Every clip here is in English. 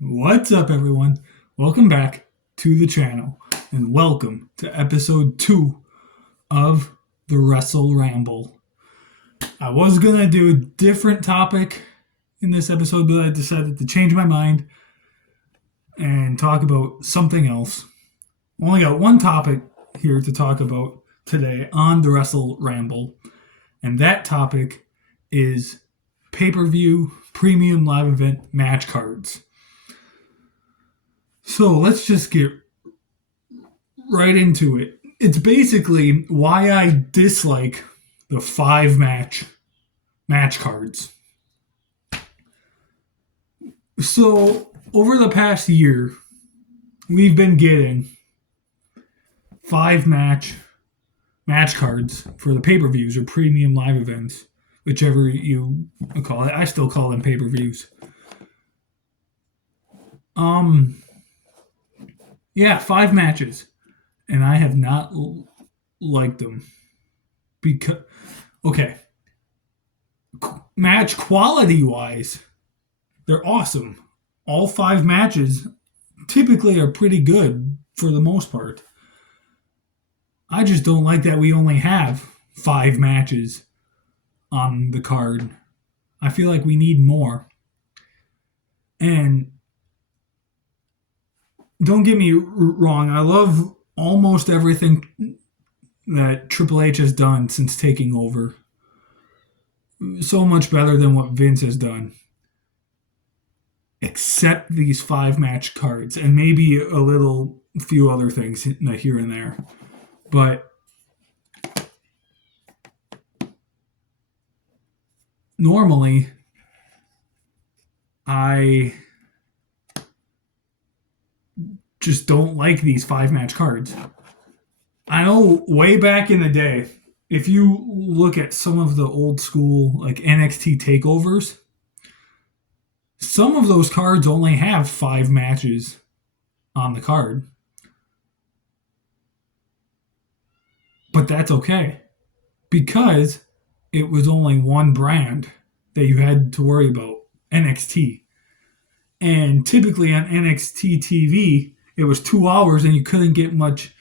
What's up, everyone? Welcome back to the channel, and welcome to episode 2 of the WrestleRamble. I was gonna do a different topic in this episode, but I decided to change my mind and talk about something else. I only got one topic here to talk about today on the WrestleRamble, and that topic is pay-per-view premium live event match cards. So let's just get right into it. It's basically why I dislike the five match cards. So over the past year, we've been getting five match cards for the pay-per-views or premium live events, whichever you call it. I still call them pay-per-views. Yeah, five matches, and I have not liked them because okay, match quality wise, they're awesome. All five matches typically are pretty good for the most part. I just don't like that we only have five matches on the card. I feel like we need more. And don't get me wrong, I love almost everything that Triple H has done since taking over. So much better than what Vince has done. Except these five match cards and maybe a few other things here and there. But normally I just don't like these five match cards. I know way back in the day, if you look at some of the old school like NXT takeovers, some of those cards only have five matches on the card. But that's okay because it was only one brand that you had to worry about, NXT. And typically on NXT TV, it was 2 hours and you couldn't get much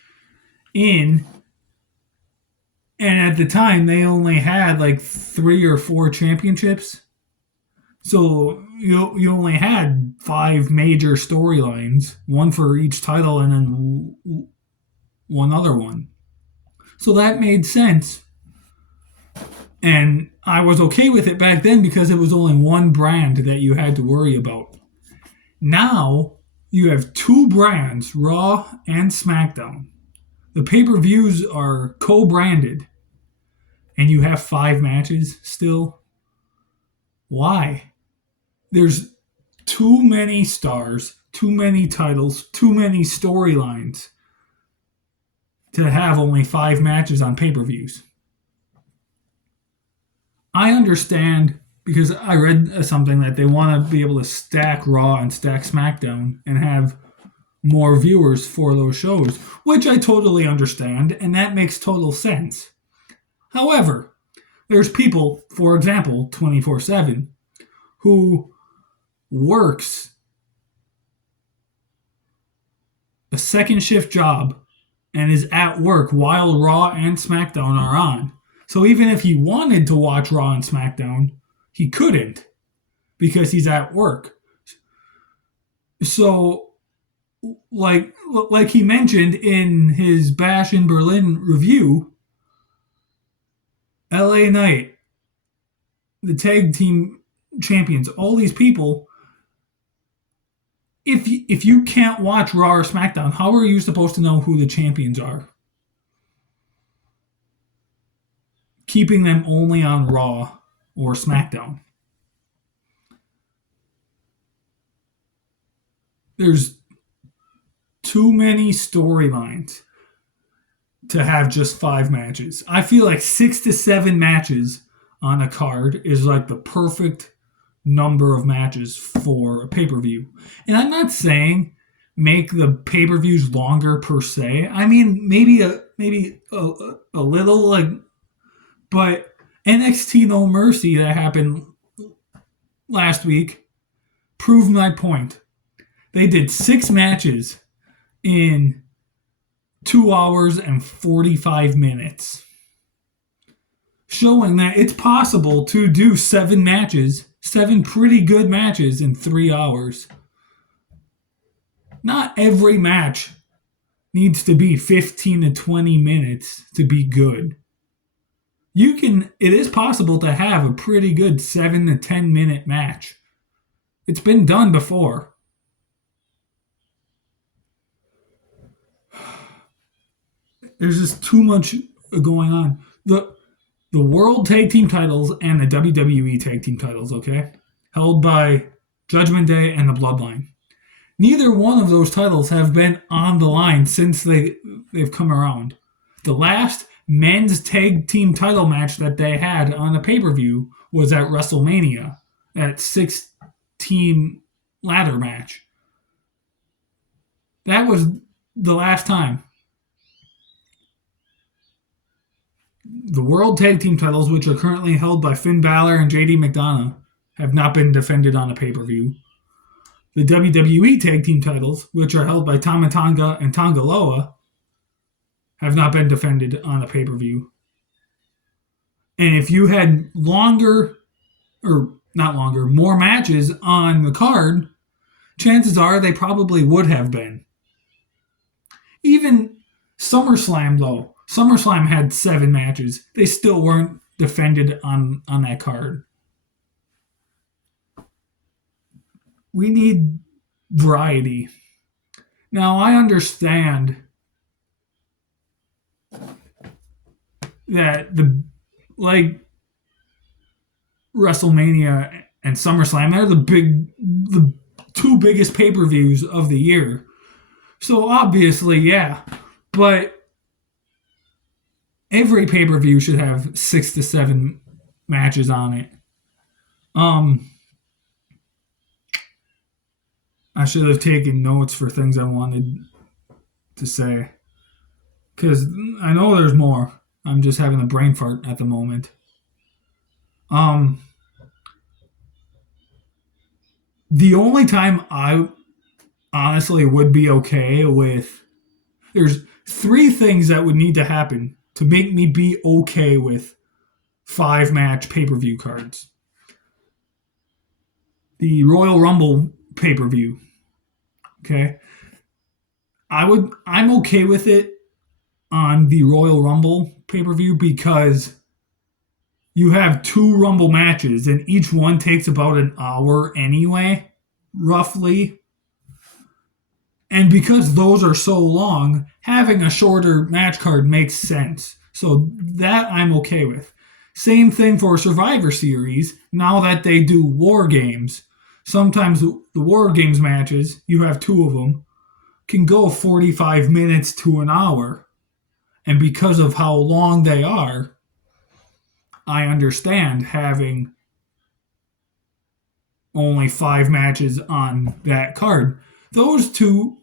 in. And at the time, they only had like 3 or 4 championships. So you only had 5 major storylines, one for each title and then one other one. So that made sense. And I was okay with it back then because it was only one brand that you had to worry about. Now you have 2 brands, Raw and SmackDown. The pay-per-views are co-branded. And you have 5 matches still? Why? There's too many stars, too many titles, too many storylines to have only 5 matches on pay-per-views. I understand because I read something that they want to be able to stack Raw and stack SmackDown and have more viewers for those shows, which I totally understand, and that makes total sense. However, there's people, for example, 24/7, who works a second shift job and is at work while Raw and SmackDown are on. So even if he wanted to watch Raw and SmackDown, he couldn't because he's at work. So like he mentioned in his Bash in Berlin review, LA Knight, the tag team champions, all these people, if you can't watch Raw or SmackDown, how are you supposed to know who the champions are? Keeping them only on Raw or SmackDown. There's too many storylines to have just 5 matches. I feel like 6 to 7 matches on a card is like the perfect number of matches for a pay-per-view. And I'm not saying make the pay-per-views longer per se. I mean, maybe a little like, but NXT No Mercy that happened last week proved my point. They did 6 matches in 2 hours and 45 minutes, showing that it's possible to do 7 matches, 7 pretty good matches in 3 hours. Not every match needs to be 15 to 20 minutes to be good. It is possible to have a pretty good 7 to 10 minute match. It's been done before. There's just too much going on. The World Tag Team titles and the WWE Tag Team titles, okay? Held by Judgment Day and the Bloodline. Neither one of those titles have been on the line since they've come around. The last men's tag team title match that they had on the pay-per-view was at WrestleMania, that 6-team ladder match. That was the last time. The World Tag Team titles, which are currently held by Finn Balor and JD McDonough, have not been defended on a pay-per-view. The WWE Tag Team titles, which are held by Tama Tonga and Tonga Loa, have not been defended on a pay-per-view. And if you had more matches on the card, chances are they probably would have been. Even SummerSlam, though. SummerSlam had 7 matches. They still weren't defended on that card. We need variety. Now, I understand that like WrestleMania and SummerSlam, they're the 2 biggest pay-per-views of the year. So obviously, yeah. But every pay-per-view should have 6 to 7 matches on it. I should have taken notes for things I wanted to say, because I know there's more. I'm just having a brain fart at the moment. The only time I honestly would be okay with... There's 3 things that would need to happen to make me be okay with 5-match pay-per-view cards. The Royal Rumble pay-per-view. Okay? I'm okay with it on the Royal Rumble pay-per-view because you have 2 Rumble matches and each one takes about an hour anyway, roughly. And because those are so long, having a shorter match card makes sense. So that I'm okay with. Same thing for Survivor Series. Now that they do War Games, sometimes the War Games matches, you have 2 of them, can go 45 minutes to an hour. And because of how long they are, I understand having only 5 matches on that card. Those 2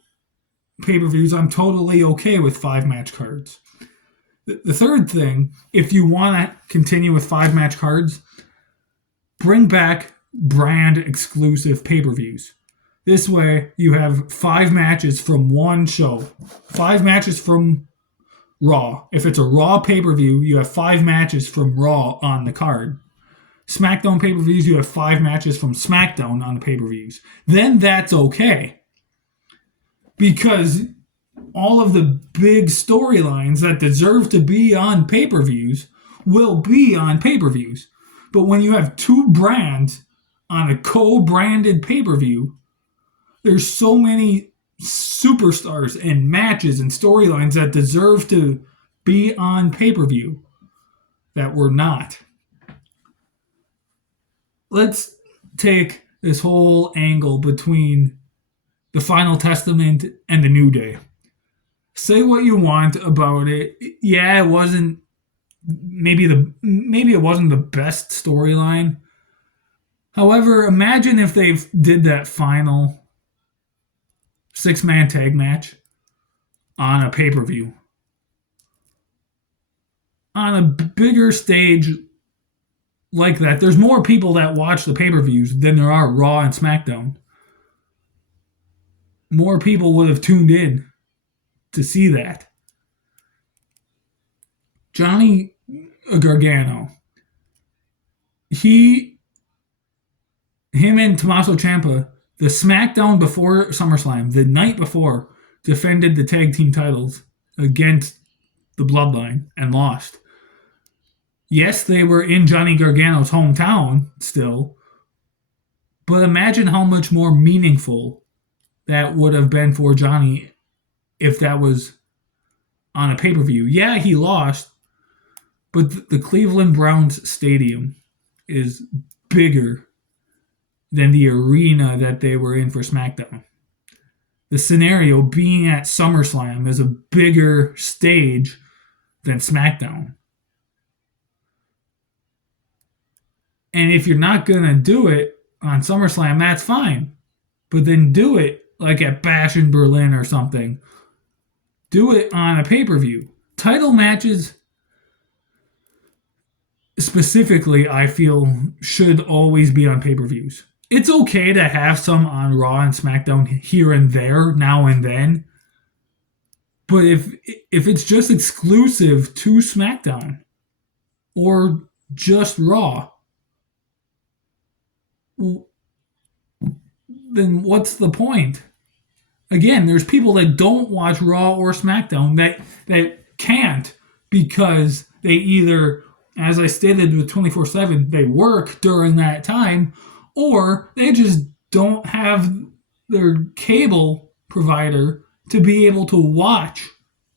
pay-per-views, I'm totally okay with 5-match cards. The third thing, if you want to continue with 5-match cards, bring back brand exclusive pay-per-views. This way, you have 5 matches from one show. 5 matches from Raw. If it's a Raw pay-per-view, you have 5 matches from Raw on the card. SmackDown pay-per-views, you have 5 matches from SmackDown on the pay-per-views. Then that's okay. Because all of the big storylines that deserve to be on pay-per-views will be on pay-per-views. But when you have 2 brands on a co-branded pay-per-view, there's so many superstars and matches and storylines that deserve to be on pay-per-view that were not. Let's take this whole angle between the Final Testament and the New Day. Say what you want about it. Yeah, it wasn't maybe it wasn't the best storyline. However, imagine if they did that final 6-man tag match on a pay-per-view. On a bigger stage like that, there's more people that watch the pay-per-views than there are Raw and SmackDown. more people would have tuned in to see that. Johnny Gargano, him and Tommaso Ciampa, the SmackDown before SummerSlam, the night before, defended the tag team titles against the Bloodline and lost. Yes, they were in Johnny Gargano's hometown still, but imagine how much more meaningful that would have been for Johnny if that was on a pay-per-view. Yeah, he lost, but the Cleveland Browns stadium is bigger than the arena that they were in for SmackDown. The scenario being at SummerSlam is a bigger stage than SmackDown. And if you're not going to do it on SummerSlam, that's fine. But then do it like at Bash in Berlin or something. Do it on a pay-per-view. Title matches, specifically, I feel, should always be on pay-per-views. It's okay to have some on Raw and SmackDown here and there, now and then. But if it's just exclusive to SmackDown or just Raw, then what's the point? Again, there's people that don't watch Raw or SmackDown that can't because they either, as I stated with 24/7, they work during that time, or they just don't have their cable provider to be able to watch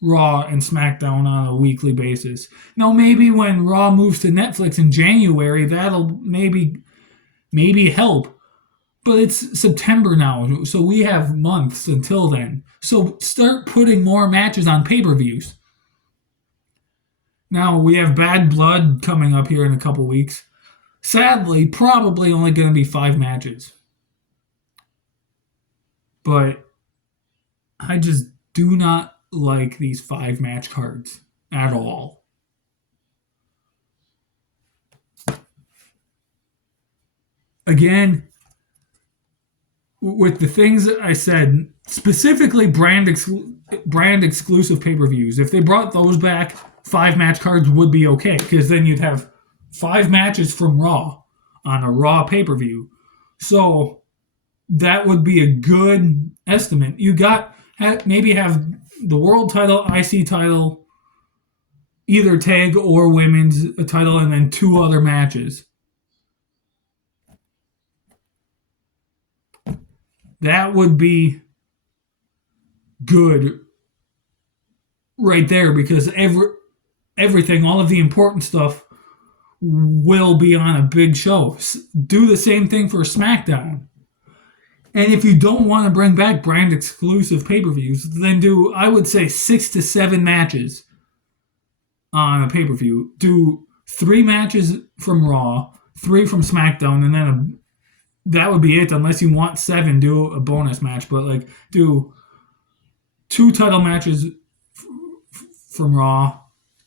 Raw and SmackDown on a weekly basis. Now, maybe when Raw moves to Netflix in January, that'll maybe help. But it's September now, so we have months until then. So start putting more matches on pay-per-views. Now, we have Bad Blood coming up here in a couple weeks. Sadly, probably only going to be 5 matches. But I just do not like these 5-match cards at all. Again, with the things that I said, specifically brand exclusive pay-per-views, if they brought those back, 5-match cards would be okay, because then you'd have 5 matches from Raw on a Raw pay-per-view. So that would be a good estimate. You got maybe have the world title, IC title, either tag or women's title, and then 2 other matches. That would be good right there, because everything, all of the important stuff will be on a big show. Do the same thing for SmackDown. And if you don't want to bring back brand exclusive pay-per-views, then do, I would say, 6 to 7 matches on a pay-per-view. Do 3 matches from Raw, 3 from SmackDown, and then that would be it. Unless you want 7, do a bonus match. But do 2 title matches from Raw,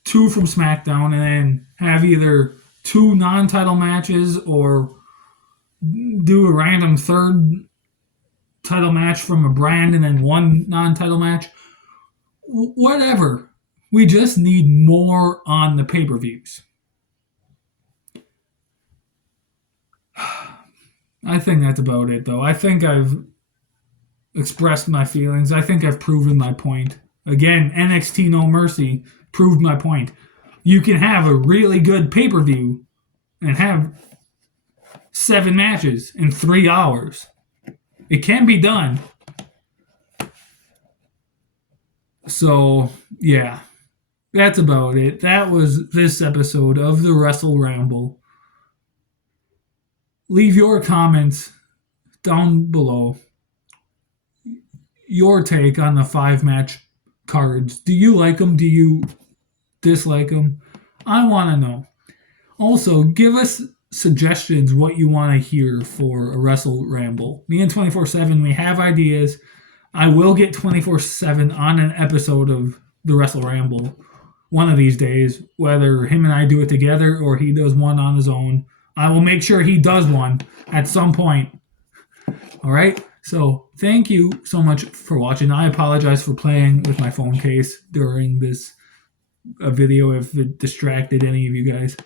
2 from SmackDown, and then have either 2 non-title matches or do a random 3rd title match from a brand and then 1 non-title match. Whatever. We just need more on the pay-per-views. I think that's about it, though. I think I've expressed my feelings. I think I've proven my point. Again, NXT No Mercy proved my point. You can have a really good pay-per-view and have 7 matches in 3 hours. It can be done. So, yeah. That's about it. That was this episode of the WrestleRamble. Leave your comments down below. Your take on the 5-match cards. Do you like them? Do you dislike them? I want to know. Also, give us suggestions what you want to hear for a WrestleRamble. Me and 24/7, we have ideas. I will get 24/7 on an episode of the WrestleRamble one of these days, whether him and I do it together or he does one on his own. I will make sure he does one at some point. All right? So thank you so much for watching. I apologize for playing with my phone case during this video if it distracted any of you guys.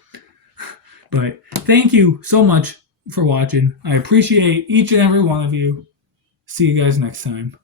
But thank you so much for watching. I appreciate each and every one of you. See you guys next time.